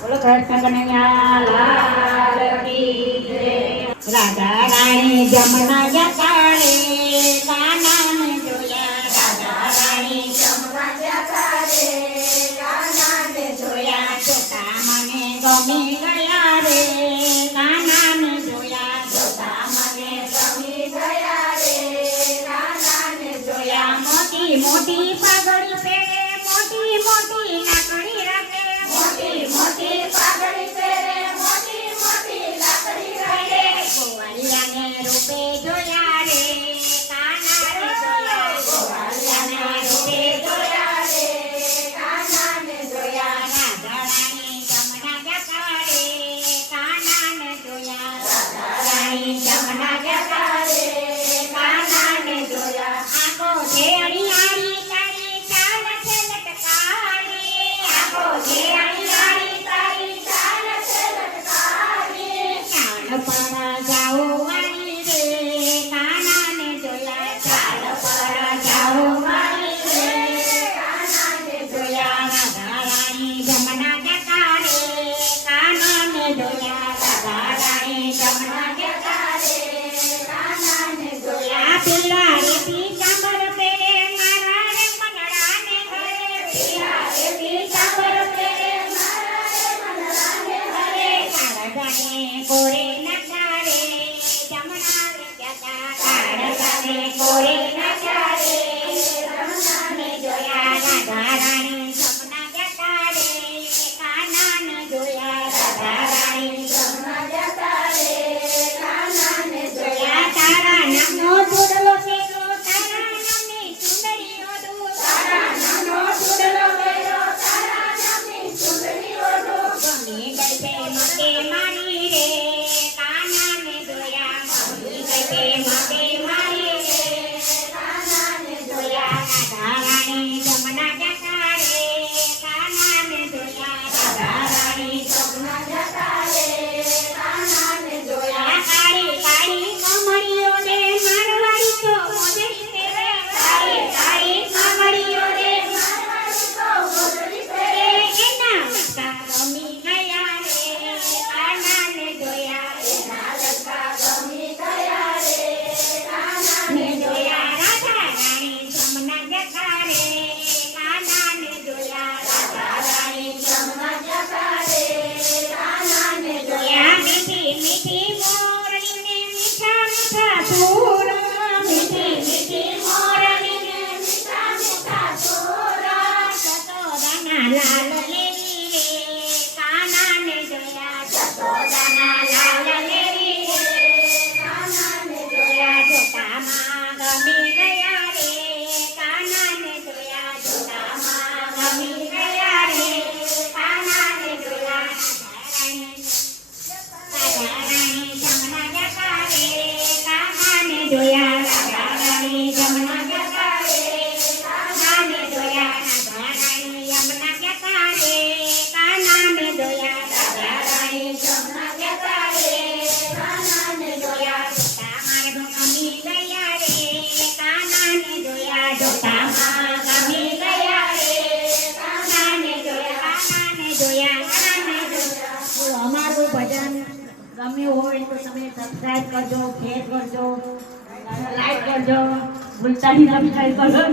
બોલો કૃષ્ણ કનૈયા લાલ કી જય। રાધા રાણી જમના જતા રે કાનાને જોયા, રાધા રાણી જમવા જતા રે કાનાને જોયા, જોતા મને ગમી ગયા રે કાનાને જોયા, જોતા મને ગમી ગયા રે કાનાને જોયા। મોટી મોટી પાઘડી પહેરે, મોટી મોટી લાકડી રાખે, મોટી મોટી પાઘડી પહેરે, મોટી મોટી લાકડી રાખે, ગોવાળિયાને રૂપે જોયા રે કાનાને જોયા, ગોવાળિયાને રૂપે જોયા રે કાનાને જોયા। રાધા રાણી જમના જતા રે કાનાને જોયા, રાધા રાણી જમના જતા રે કાનાને જોયા। આંખો છે અણિયાળી તારી ચાલ છે લટકારી, આંખો છે અણિયાળી તારી ચાલ છે લટકારી, ચાલ પર જાઓ વાળી રે કાનાને જોયા, ચાલ પર જાઓ વાળી રે કાનાને જોયા। રાધા રાણી જમના જતા રે કાનાને જોયા, રાધા રાણી જમના જતા રે કાનાને જોયા। પીળા રે પીતાંબર પહેરે મારા રે મનડાને ઘરે, પીળા રે પીતાંબર પહેરે મારા રે મનડાને ઘરે, કાળજાને કોરે નચા રે જમના રે જતા, કાળજાને કોરે નચા રે જમનાને જોયા। રાધા રાણી જમના જતા રે કાનાને જોયા, રાધા રાણી જમના જતા રે કાનાને જોયા। તારા નામનો ચૂડલો પહેર્યો, તારા નામની ચૂંદડી ઓઢું, તારા નામનો ચૂડલો પહેર્યો, તારા નામની ચૂંદડી ઓઢું, ગમી ગઈ છે મતે મારી રે કાનાને જોયા, ગમી ગઈ છે મતે મારી રે કાનાને જોયા। રાધા રાણી જમના જતા રે કાનાને જોયા, રાધા રાણી જમના જતા રે કાનાને જોયા। કાળી કાળી કમળીઓ રે મારવાડી તો મોજડી પહેરે, કાળી કાળી કમળીઓ રે મારવાડી તો મોજડી પહેરે, એના લટકા ગમી ગયા રે કાનાને જોયા, એના લટકા ગમી ગયા રે કાનાને જોયા। રાધા રાણી જમના જતા રે કાનાને જોયા, રાધા રાણી જમના જતા રે કાનાને જોયા। મીઠી મીઠી મોરણીને મીઠા મીઠા સુર, મીઠી મીઠી મોરણીને મીઠા મીઠા સુર, જસોદાના લાલ લેવી રે કાનાને જોયા, જસોદાના લાલ લેવી રે કાનાને જોયા। જોતામાં ગમી ગયા રે કાનાને જોયા, જોતામાં ગમી ગયા રે કાનાને જોયા। રાધા રાણી જમના જતા રે કાનાને જોયા, રાધા રાણી જમના જતા રે કાનાને જોયા। રાધા રાણી જમના જતા રે કાનાને જોયા, રાધા રાણી જમના જતા રે કાનાને જોયા। જોતા માર્ગ ગમી ગયા રે કાનાને જોયા, જોતામાં ગમી ગયા રે કાનાને જોયા, કાનાને જોયા, કાનાને જોયા। તો અમારું ભજન ગમ્યું હોય તો તમે સબસ્ક્રાઇબ કરજો, શેર કરજો, લાઈક કરજો, ભૂલતા નહીં સબસ્ક્રાઇબ કરજો।